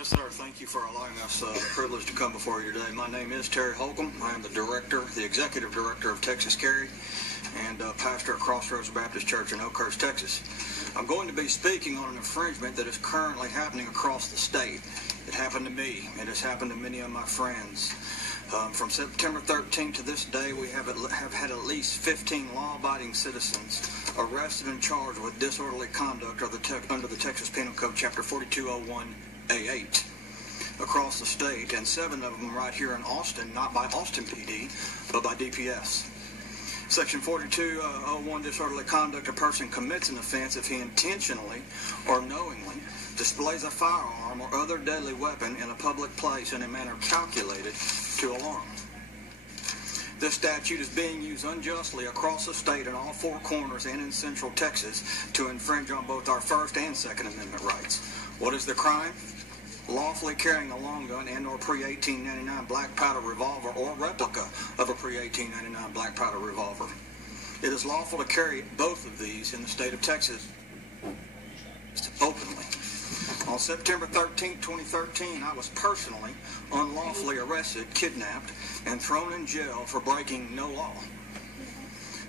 Yes, sir. Thank you for allowing us the privilege to come before you today. My name is Terry Holcomb. I am the executive director of Texas Carry, and pastor at Crossroads Baptist Church in Oakhurst, Texas. I'm going to be speaking on an infringement that is currently happening across the state. It happened to me. It has happened to many of my friends. From September 13th to this day, we have had at least 15 law-abiding citizens arrested and charged with disorderly conduct under the Texas Penal Code, Chapter 4201A8, across the state, and 7 of them right here in Austin, not by Austin PD, but by DPS. Section 4201, disorderly conduct, a person commits an offense if he intentionally or knowingly displays a firearm or other deadly weapon in a public place in a manner calculated to alarm. This statute is being used unjustly across the state in all 4 corners and in central Texas to infringe on both our First and Second Amendment rights. What is the crime? Lawfully carrying a long gun and or pre-1899 black powder revolver or replica of a pre-1899 black powder revolver. It is lawful to carry both of these in the state of Texas openly. On September 13, 2013, I was personally unlawfully arrested, kidnapped, and thrown in jail for breaking no law.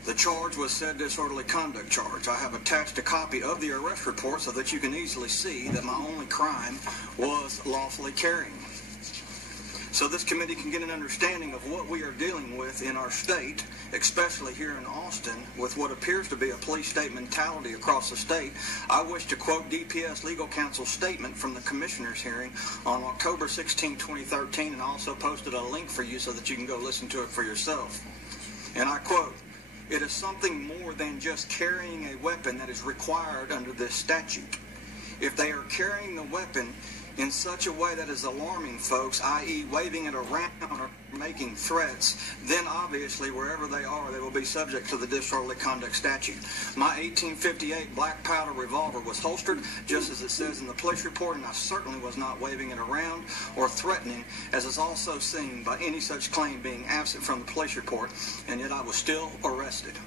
The charge was said disorderly conduct charge. I have attached a copy of the arrest report so that you can easily see that my only crime was lawfully carrying. So this committee can get an understanding of what we are dealing with in our state, especially here in Austin, with what appears to be a police state mentality across the state. I wish to quote DPS Legal Counsel's statement from the Commissioner's hearing on October 16, 2013, and I also posted a link for you so that you can go listen to it for yourself. And I quote, "It is something more than just carrying a weapon that is required under this statute. If they are carrying the weapon in such a way that is alarming folks, i.e. waving it around or making threats, then obviously wherever they are, they will be subject to the disorderly conduct statute. My 1858 black powder revolver was holstered, just as it says in the police report, and I certainly was not waving it around or threatening, as is also seen by any such claim being absent from the police report, and yet I was still arrested.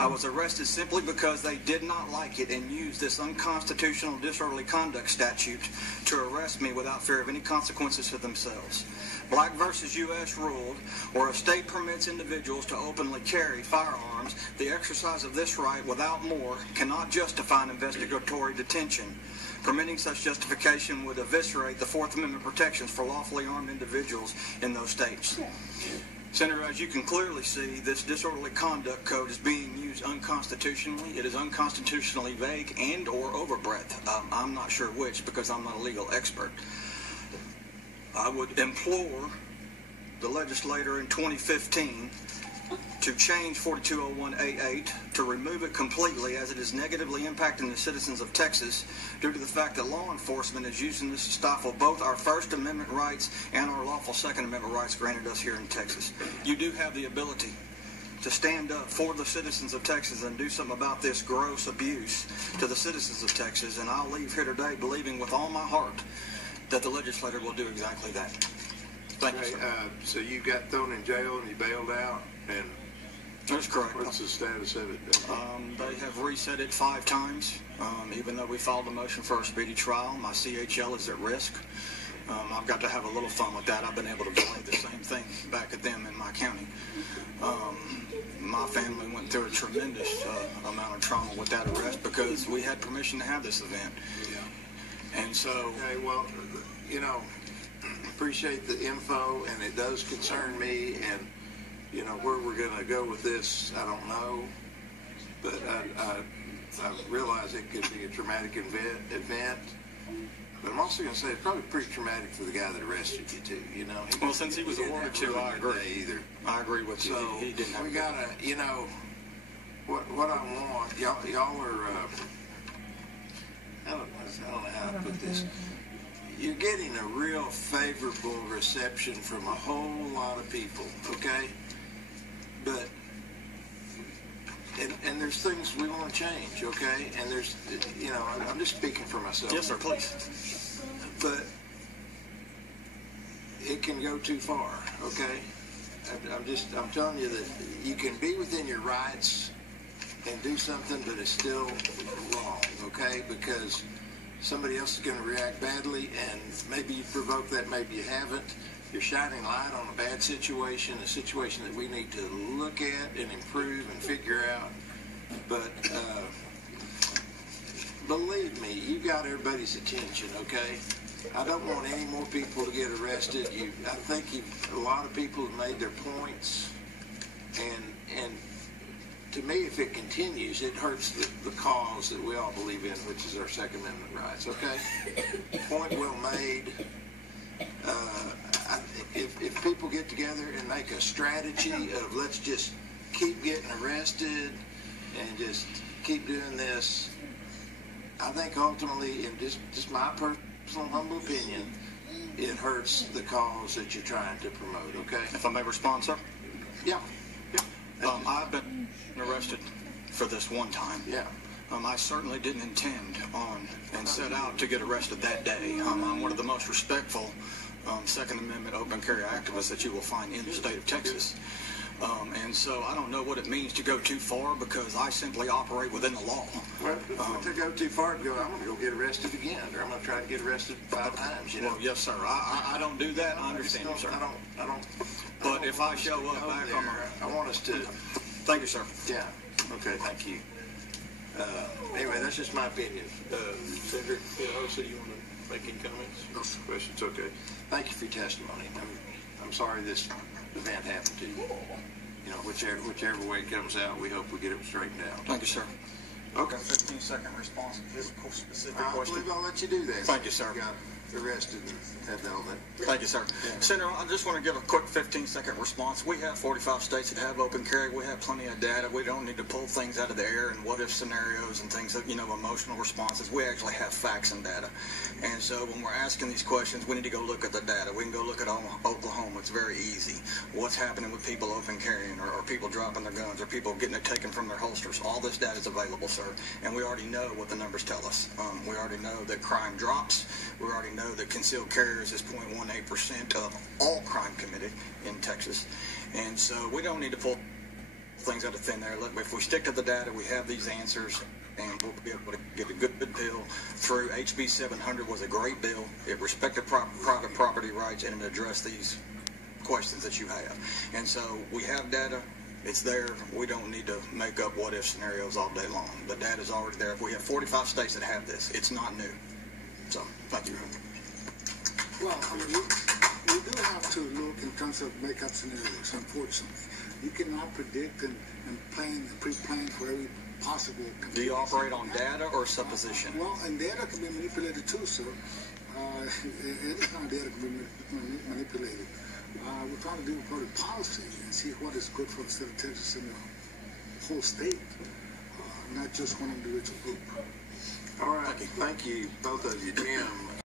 I was arrested simply because they did not like it and used this unconstitutional disorderly conduct statute to arrest me without fear of any consequences to themselves. Black versus U.S. ruled, where a state permits individuals to openly carry firearms, the exercise of this right without more cannot justify an investigatory detention. Permitting such justification would eviscerate the Fourth Amendment protections for lawfully armed individuals in those states. Senator, as you can clearly see, this disorderly conduct code is being used unconstitutionally. It is unconstitutionally vague and or overbreadth. I'm not sure which because I'm not a legal expert. I would implore the legislator in 2015 to change 4201A8, to remove it completely, as it is negatively impacting the citizens of Texas due to the fact that law enforcement is using this to stifle both our First Amendment rights and our lawful Second Amendment rights granted us here in Texas. You do have the ability to stand up for the citizens of Texas and do something about this gross abuse to the citizens of Texas, and I'll leave here today believing with all my heart that the legislator will do exactly that. Thank you, sir. So you got thrown in jail and you bailed out, and that's correct. What's the status of it? They have reset it 5 times. Even though we filed a motion for a speedy trial, my CHL is at risk. I've got to have a little fun with that. I've been able to blame the same thing back at them in my county. My family went through a tremendous amount of trauma with that arrest because we had permission to have this event. Yeah. And so... Okay, well, you know, appreciate the info, and it does concern me, and you know, where we're going to go with this, I don't know, but I realize it could be a traumatic event. But I'm also going to say it's probably pretty traumatic for the guy that arrested you too. You know. Well, since he was awarded to, I agree. Either. I agree with you. So he didn't have we gotta, you know, what I want. Y'all are. I don't know how to put this. You're getting a real favorable reception from a whole lot of people. Okay. But, and there's things we want to change, okay? And there's, you know, I'm just speaking for myself. Yes, sir, please. But it can go too far, okay? I'm telling you that you can be within your rights and do something, but it's still wrong, okay? Because somebody else is going to react badly and maybe you provoked that, maybe you haven't. You're shining light on a bad situation, a situation that we need to look at and improve and figure out. But believe me, you got everybody's attention, okay? I don't want any more people to get arrested. I think a lot of people have made their points, and to me, if it continues, it hurts the cause that we all believe in, which is our Second Amendment rights, okay? Point well made. If people get together and make a strategy of let's just keep getting arrested and just keep doing this, I think ultimately, in just my personal humble opinion, it hurts the cause that you're trying to promote, okay? If I may respond, sir? Yeah. I've been arrested for this one time. Yeah. I certainly didn't intend on and set out to get arrested that day. I'm one of the most respectful Second Amendment open carry activists that you will find in the state of Texas. And so I don't know what it means to go too far, because I simply operate within the law. Well, to go too far, I'm going to go get arrested again, or I'm going to try to get arrested 5 times, you know? Well, yes, sir. I don't do that. I understand you, sir. I don't. But if I show up back on I want us to. Thank you, sir. Yeah. Okay, thank you. Anyway, that's just my opinion. Cedric, you want to make any comments? No, sir. Questions? Okay. Thank you for your testimony. I'm sorry this event happened to you. You know, whichever way it comes out, we hope we get it straightened out. Thank you, sir. Okay. 15-second response to this specific I question. believe I'll let you do that. Thank you, sir. You got arrested and had all that. Thank you, sir. Yeah. Senator, I just want to give a quick 15-second response. We have 45 states that have open carry. We have plenty of data. We don't need to pull things out of the air and what-if scenarios and things that, emotional responses. We actually have facts and data. And so when we're asking these questions, we need to go look at the data. We can go look at Oklahoma. It's very easy. What's happening with people open carrying, or people dropping their guns, or people getting it taken from their holsters. All this data is available, sir. And we already know what the numbers tell us. We already know that crime drops. We already know that concealed carriers is 0.18% of all crime committed in Texas. And so we don't need to pull things out of thin air. If we stick to the data, we have these answers, and we'll be able to get a good bill through. HB 700 was a great bill. It respected private property rights, and it addressed these questions that you have. And so we have data. It's there. We don't need to make up what-if scenarios all day long. The data's already there. If we have 45 states that have this, it's not new. So, thank you. Well, I mean, we do have to look in terms of make-up scenarios, unfortunately. You cannot predict and plan and pre-plan for every possible... Do you operate on data or supposition? Well, and data can be manipulated too, sir. Any kind of data can be manipulated. We're trying to do public policy and see what is good for the state of Texas and the whole state, not just one individual group. All right. Thank you, both of you. Jim,